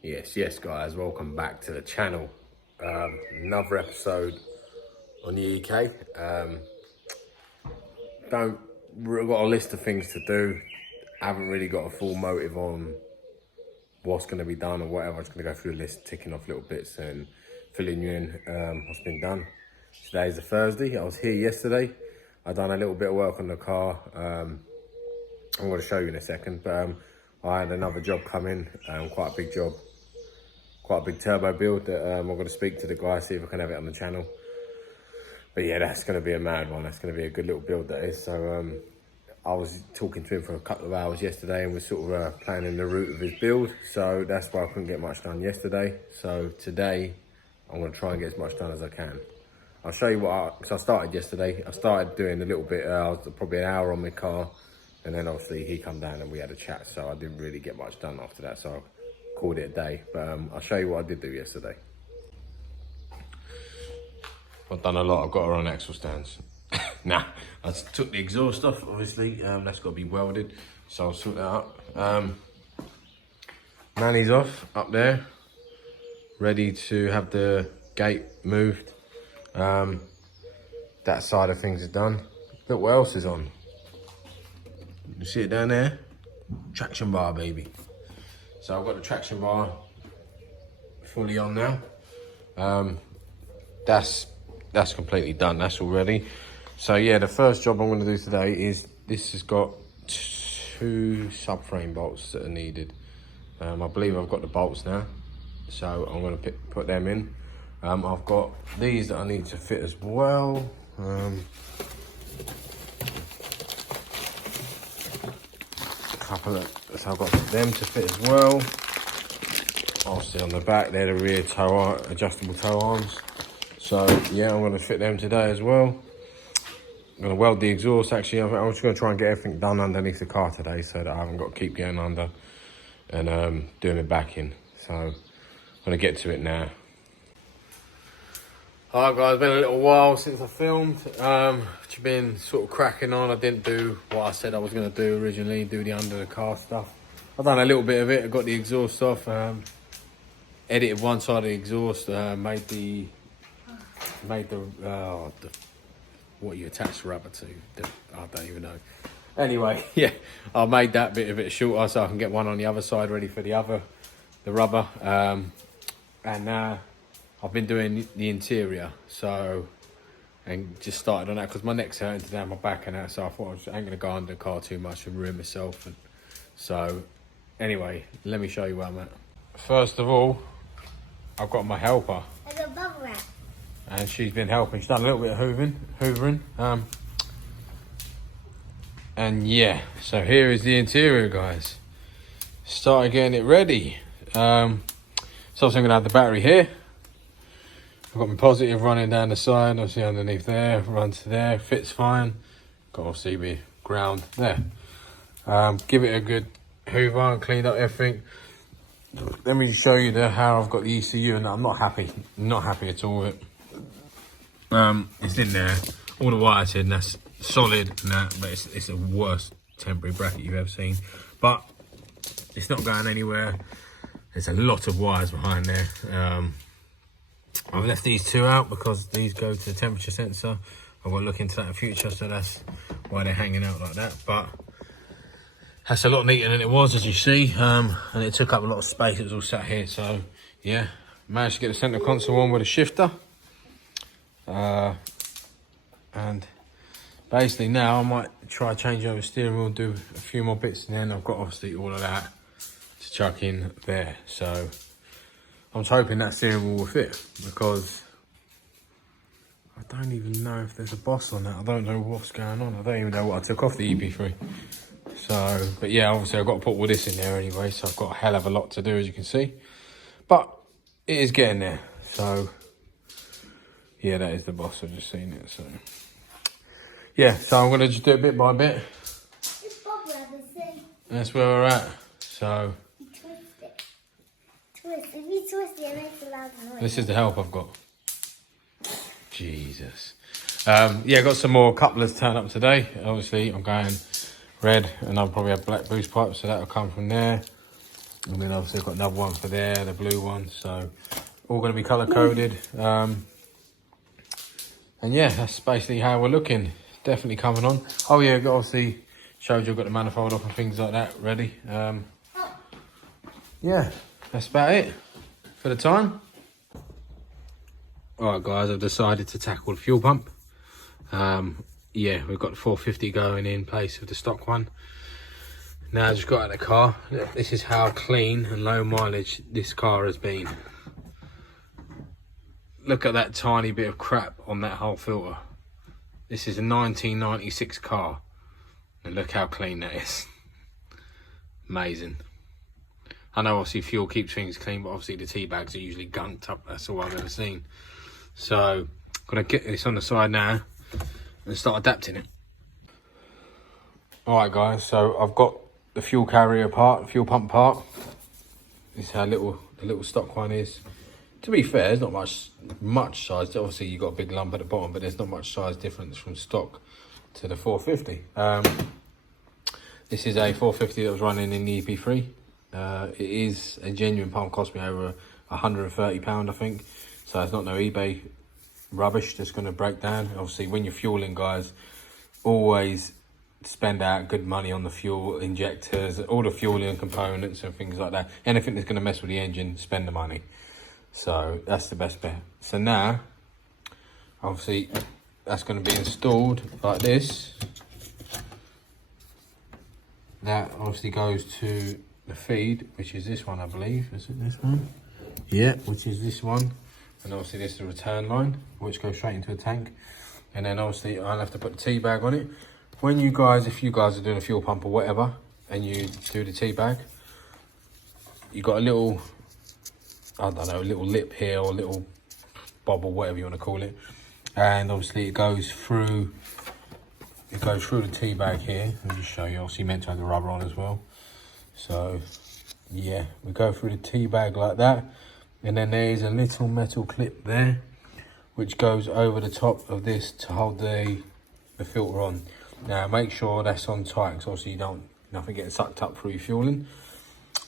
Yes guys, welcome back to the channel. Another episode on the EK. I've got a list of things to do. Haven't really got a full motive on what's going to be done or whatever. I'm just going to go through the list, ticking off little bits and filling you in what's been done. Today's a Thursday. I was here yesterday. I done a little bit of work on the car. I'm going to show you in a second, but I had another job come in, quite a big job. Quite a big turbo build that I'm going to speak to the guy, see if I can have it on the channel. But yeah, that's going to be a mad one. That's going to be a good little build, that is. So I was talking to him for a couple of hours yesterday and we're sort of planning the route of his build. So that's why I couldn't get much done yesterday. So today, I'm going to try and get as much done as I can. I'll show you because I started yesterday. I started doing a little bit, I was probably an hour on my car. And then obviously he come down and we had a chat. So I didn't really get much done after that. So called it a day, but I'll show you what I did do yesterday. I've done a lot. I've got her on axle stands. Nah, I took the exhaust off, obviously. That's got to be welded, so I'll sort that out. Manny's off up there, ready to have the gate moved. That side of things is done. Look what else is on. You see it down there? Traction bar, baby. So I've got the traction bar fully on now. That's completely done. That's all ready. So yeah, the first job I'm going to do today is this has got 2 subframe bolts that are needed. I believe I've got the bolts now, so I'm going to put them in. I've got these that I need to fit as well. So I've got them to fit as well. Obviously on the back, they're the rear adjustable toe arms. So yeah, I'm going to fit them today as well. I'm going to weld the exhaust. Actually, I'm just going to try and get everything done underneath the car today, so that I haven't got to keep getting under and doing it back in. So I'm going to get to it now. Alright guys, it's been a little while since I filmed. It's been sort of cracking on. I didn't do what I said I was going to do originally, do the under the car stuff. I've done a little bit of it. I got the exhaust off, edited one side of the exhaust, made the what you attach the rubber to. I don't even know. Anyway, yeah, I made that bit a bit shorter so I can get one on the other side ready for the rubber. And now I've been doing the interior, and just started on that because my neck's hurting today, my back and that, so I thought I ain't going to go under the car too much and ruin myself. And so anyway, let me show you where I'm at. First of all, I've got my helper. There's a bubble wrap. And she's been helping. She's done a little bit of hoovering. And yeah, so here is the interior, guys. Started getting it ready. So obviously I'm going to have the battery here. I've got my positive running down the side, obviously underneath there, runs to there, fits fine. Got obviously my ground there. Give it a good hoover and clean up everything. Let me show you how I've got the ECU, and I'm not happy at all with it. It's in there, all the wires in, that's solid and that, but it's the worst temporary bracket you've ever seen. But it's not going anywhere. There's a lot of wires behind there. I've left these 2 out because these go to the temperature sensor. I will look into that in the future, so that's why they're hanging out like that. But that's a lot neater than it was, as you see, and it took up a lot of space. It was all sat here, so yeah, managed to get the center console on with a shifter. And basically now I might try change over steering wheel, do a few more bits, and then I've got obviously all of that to chuck in there. So I'm hoping that steering wheel will fit, because I don't even know if there's a boss on that. I don't know what's going on. I don't even know what I took off the EP3. So, but yeah, obviously I've got to put all this in there anyway, so I've got a hell of a lot to do, as you can see. But it is getting there. So yeah, that is the boss. I've just seen it. So yeah, so I'm going to just do it bit by bit. That's where we're at. So Twist. If you twist it, it makes a loud noise. This is the help I've got. Jesus. Yeah, got some more couplers turned up today. Obviously, I'm going red, and I'll probably have black boost pipes, so that'll come from there. And then obviously I've got another one for there, the blue one. So all going to be colour coded. And yeah, that's basically how we're looking. Definitely coming on. Oh yeah, obviously showed you I've got the manifold up and things like that ready. Yeah, that's about it for the time. Alright guys, I've decided to tackle the fuel pump. Yeah, we've got the 450 going in place of the stock one. Now I just got out of the car. This is how clean and low mileage this car has been. Look at that tiny bit of crap on that whole filter. This is a 1996 car. And look how clean that is. Amazing. I know obviously fuel keeps things clean, but obviously the tea bags are usually gunked up. That's all I've ever seen. So I'm gonna get this on the side now and start adapting it. Alright guys, so I've got the fuel carrier part, fuel pump part. This is how the little stock one is. To be fair, there's not much size. Obviously you've got a big lump at the bottom, but there's not much size difference from stock to the 450. This is a 450 that was running in the EP3. It is a genuine pump, cost me over £130 I think. So it's not no eBay rubbish that's going to break down. Obviously when you're fueling guys, always spend out good money on the fuel injectors, all the fueling components and things like that. Anything that's going to mess with the engine, spend the money. So that's the best bet. So now, obviously that's going to be installed like this. That obviously goes to the feed, which is this one I believe. Is it this one? Yeah, which is this one. And obviously this is the return line, which goes straight into a tank. And then obviously I'll have to put the tea bag on it. When you guys, if you guys are doing a fuel pump or whatever, and you do the tea bag, you got a little, I don't know, a little lip here or a little bobble, whatever you want to call it. And obviously it goes through the tea bag here. Let me just show you. Obviously meant to have the rubber on as well. So yeah, we go through the tea bag like that. And then there is a little metal clip there, which goes over the top of this to hold the filter on. Now make sure that's on tight, because obviously you don't, nothing getting sucked up through your fueling.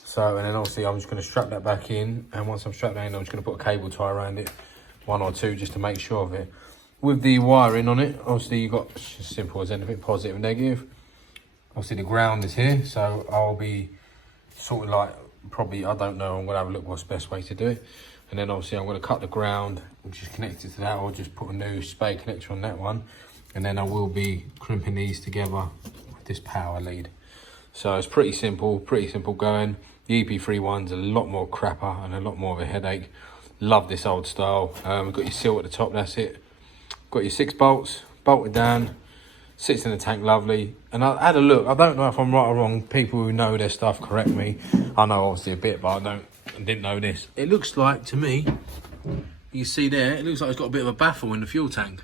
So, and then obviously I'm just going to strap that back in, and once I'm strapped that in, I'm just going to put a cable tie around it, one or two, just to make sure of it. With the wiring on it, obviously you've got, it's as simple as anything, positive and negative. Obviously the ground is here, so I'll be sort of like, probably, I don't know, I'm going to have a look what's the best way to do it. And then obviously I'm going to cut the ground, which is connected to that, or just put a new spade connector on that one. And then I will be crimping these together with this power lead. So it's pretty simple going. The EP3 one's a lot more crapper and a lot more of a headache. Love this old style. We've got your seal at the top, that's it. Got your 6 bolts, bolted down, sits in the tank lovely. And I had a look, I don't know if I'm right or wrong, people who know their stuff correct me. I know obviously a bit, but I didn't know this. It looks like, to me, you see there, it looks like it's got a bit of a baffle in the fuel tank.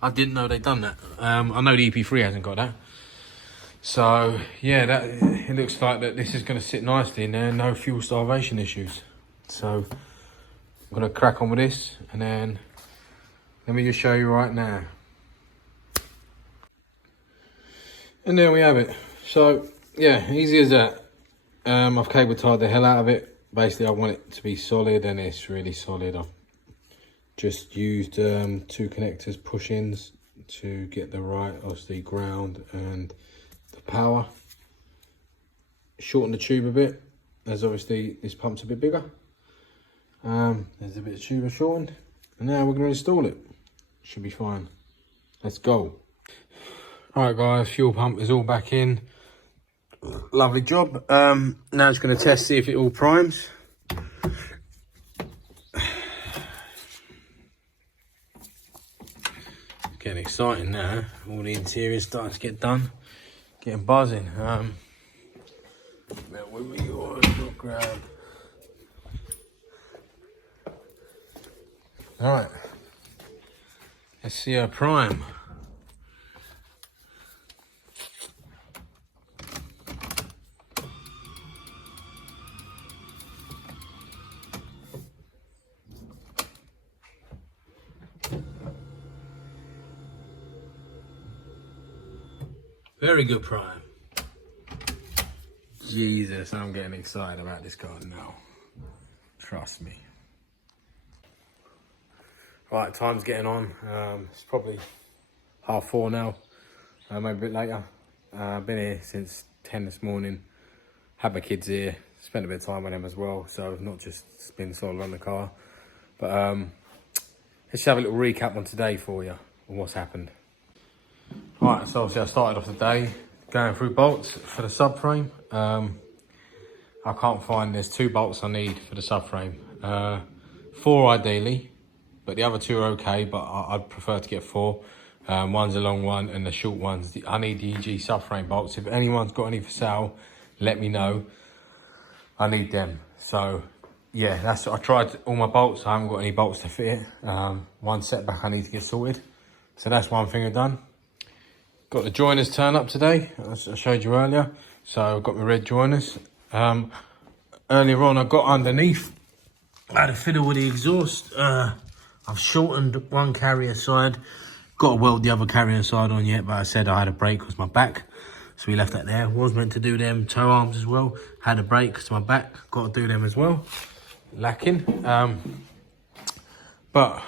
I didn't know they'd done that. I know the EP3 hasn't got that. So yeah, it looks like that this is going to sit nicely in there, no fuel starvation issues. So I'm going to crack on with this, and then let me just show you right now. And there we have it. So yeah, easy as that. I've cable tied the hell out of it. Basically I want it to be solid, and it's really solid. I've just used 2 connectors, push-ins, to get the right, obviously, ground and the power. Shorten the tube a bit, as obviously this pump's a bit bigger. There's a bit of tube shortened, and now we're going to install it. Should be fine. Let's go. Alright guys, fuel pump is all back in. Lovely job. Now just going to test, see if it all primes. Getting exciting now. All the interior's starting to get done. Getting buzzing. With me, grab. Alright. Let's see our prime. Very good prime. Jesus, I'm getting excited about this car now. Trust me. Right, time's getting on. It's probably 4:30 now, maybe a bit later. I've been here since 10 this morning. Had my kids here, spent a bit of time with them as well, so I've not just been solo on the car. But let's have a little recap on today for you, on what's happened. Right, so obviously I started off the day going through bolts for the subframe. I can't find, there's 2 bolts I need for the subframe. 4 ideally, but the other 2 are okay, but I'd prefer to get 4. One's a long one and the short ones. I need the EG subframe bolts. If anyone's got any for sale, let me know. I need them. So yeah, I tried all my bolts. I haven't got any bolts to fit it. One setback I need to get sorted. So that's one thing I've done. Got the joiners turn up today, as I showed you earlier. So I've got my red joiners. Earlier on I got underneath. I had a fiddle with the exhaust. I've shortened one carrier side. Got to weld the other carrier side on yet, but I said I had a break because my back. So we left that there. Was meant to do them toe arms as well. Had a break because my back. Got to do them as well. Lacking. But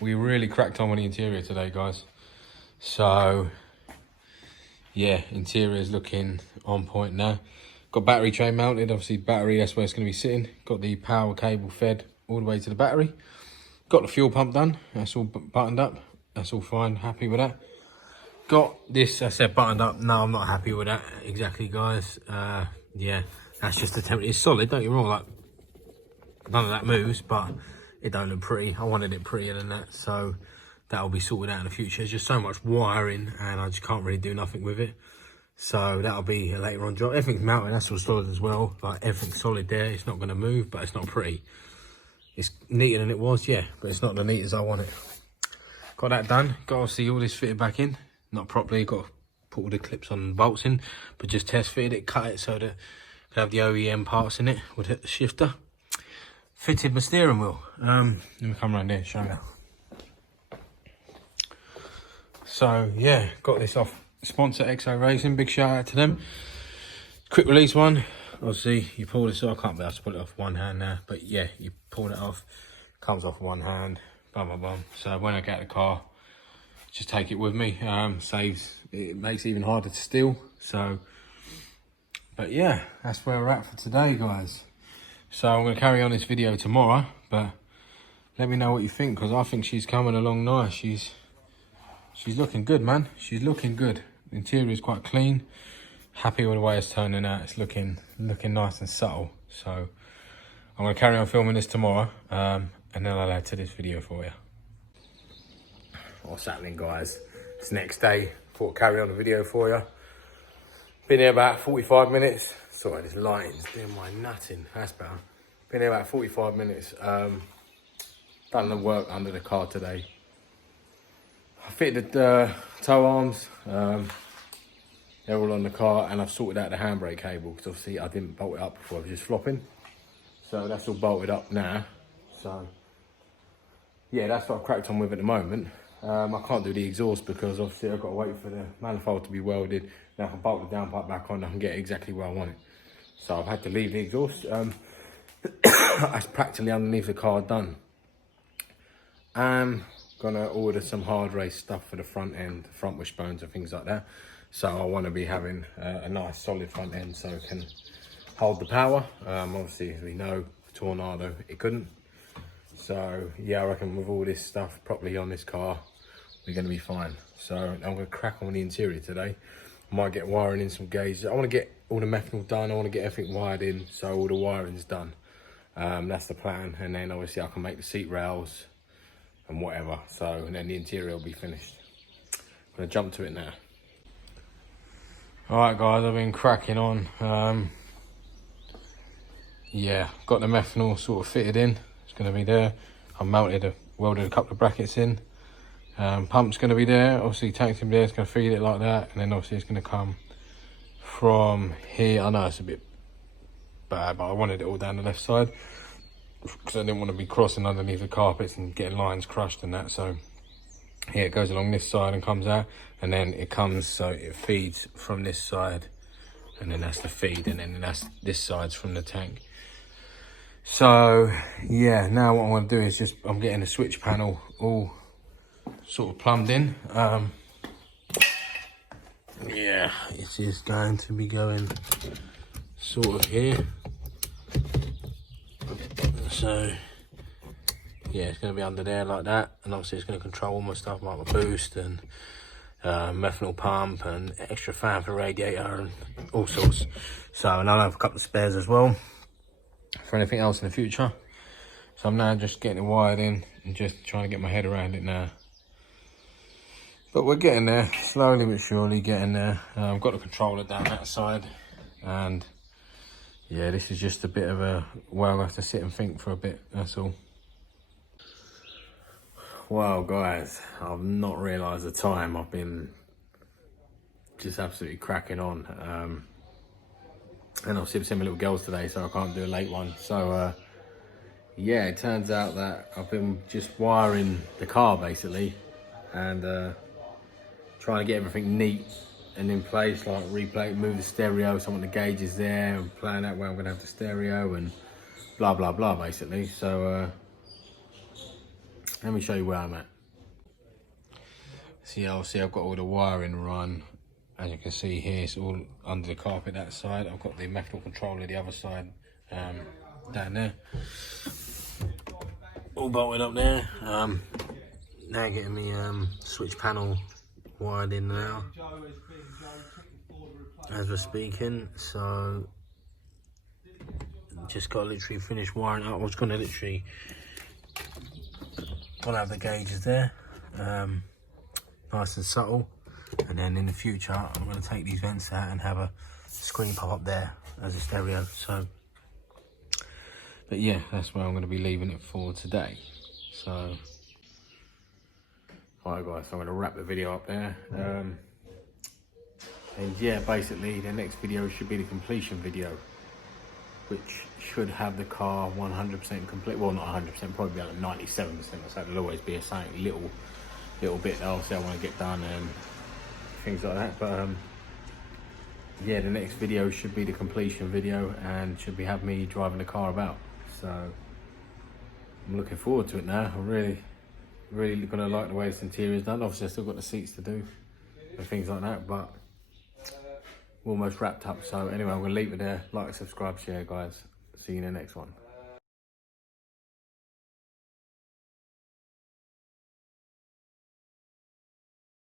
we really cracked on with the interior today, guys. So yeah, interior is looking on point now. Got battery tray mounted. Obviously battery, that's where it's going to be sitting. Got the power cable fed all the way to the battery. Got the fuel pump done. That's all buttoned up. That's all fine. Happy with that. Got this, I said buttoned up. No, I'm not happy with that exactly, guys. Yeah, that's just a temporary. It's solid, don't get me wrong. Like, none of that moves, but it don't look pretty. I wanted it prettier than that, so that'll be sorted out in the future. There's just so much wiring, and I just can't really do nothing with it. So that'll be a later on job. Everything's mounted. That's all solid as well. Like, everything's solid there. It's not going to move, but it's not pretty. It's neater than it was, yeah, but it's not the neat as I want it. Got that done. Got to see all this fitted back in. Not properly. Got to put all the clips on and bolts in, but just test fitted it, cut it so that I can have the OEM parts in it. Would hit the shifter. Fitted my steering wheel. Let me come around here and show you. So yeah, got this off sponsor XO Racing. Big shout out to them. Quick release one. Obviously, you pull this off. I can't be able to pull it off one hand now, but yeah, you pull it off. Comes off one hand. Bum, bum, bum. So when I get the car, just take it with me. Saves, it makes it even harder to steal. So, but yeah, that's where we're at for today, guys. So I'm going to carry on this video tomorrow, but let me know what you think, because I think she's coming along nice. She's looking good, man. She's looking good. The interior is quite clean. Happy with the way it's turning out. It's looking nice and subtle. So I'm going to carry on filming this tomorrow. And then I'll add to this video for you. What's happening, guys? It's next day. Thought I'd carry on the video for you. Been here about 45 minutes. Sorry, this lighting's doing my nutting. That's better. Been here about 45 minutes. Done the work under the car today. I fitted the toe arms. They're all on the car, and I've sorted out the handbrake cable because obviously I didn't bolt it up before. I was just flopping. So that's all bolted up now. So yeah, that's what I've cracked on with at the moment. I can't do the exhaust because obviously I've got to wait for the manifold to be welded. Now I can bolt the downpipe back on, I can get it exactly where I want it. So I've had to leave the exhaust. That's practically underneath the car done. I'm gonna order some hard race stuff for the front end, front wishbones and things like that. So I want to be having a nice solid front end so it can hold the power. Obviously, as we know, Tornado, it couldn't. So yeah, I reckon with all this stuff properly on this car, we're going to be fine. So I'm going to crack on the interior today. I might get wiring in some gauges. I want to get all the methanol done. I want to get everything wired in so all the wiring's done. That's the plan. And then obviously I can make the seat rails and whatever. So, and then the interior will be finished. I'm going to jump to it now. All right, guys, I've been cracking on. Yeah, got the methanol sort of fitted in. It's going to be there. I've welded a couple of brackets in. Pump's going to be there. Obviously, tank's going to be there. It's going to feed it like that. And then obviously it's going to come from here. I know it's a bit bad, but I wanted it all down the left side because I didn't want to be crossing underneath the carpets and getting lines crushed and that. So here it goes along this side and comes out, and then it comes, so it feeds from this side and then that's the feed, and then that's this side's from the tank. So yeah, now what I want to do is I'm getting the switch panel all sort of plumbed in. Yeah, it is going to be going sort of here. So yeah, it's going to be under there like that, and obviously it's going to control all my stuff like my boost and methanol pump and extra fan for radiator and all sorts. So, and I'll have a couple of spares as well for anything else in the future. So I'm now just getting it wired in and just trying to get my head around it now. But we're getting there, slowly but surely getting there. I've got the controller down that side, and yeah, this is just a bit of a, well, I have to sit and think for a bit, that's all. Wow, guys, I've not realised the time. I've been just absolutely cracking on. And obviously I've seen my little girls today, so I can't do a late one. So yeah, it turns out that I've been just wiring the car basically, and trying to get everything neat and in place, like move the stereo so I want the gauges there, and plan out where I'm gonna have the stereo and blah blah blah basically. So let me show you where I'm at. See, obviously I've got all the wiring run. As you can see here, it's all under the carpet that side. I've got the methanol controller the other side, down there. All bolted up there. Now getting the switch panel wired in now as we're speaking. So just got to literally finish wiring up. I was going to literally have the gauges there, nice and subtle, and then in the future I'm going to take these vents out and have a screen pop up there as a stereo. So but yeah, that's where I'm going to be leaving it for today. So alright guys, so I'm going to wrap the video up there, and yeah, basically the next video should be the completion video, which should have the car 100% complete. Well, not 100%, probably about 97%. So there'll always be a something little bit that obviously I want to get done and things like that. But yeah, the next video should be the completion video and should be have me driving the car about. So I'm looking forward to it now. I'm really gonna like the way this interior is done. Obviously I still got the seats to do and things like that, but we're almost wrapped up. So anyway, I'm gonna leave it there. Like, subscribe, share, guys. See you in the next one.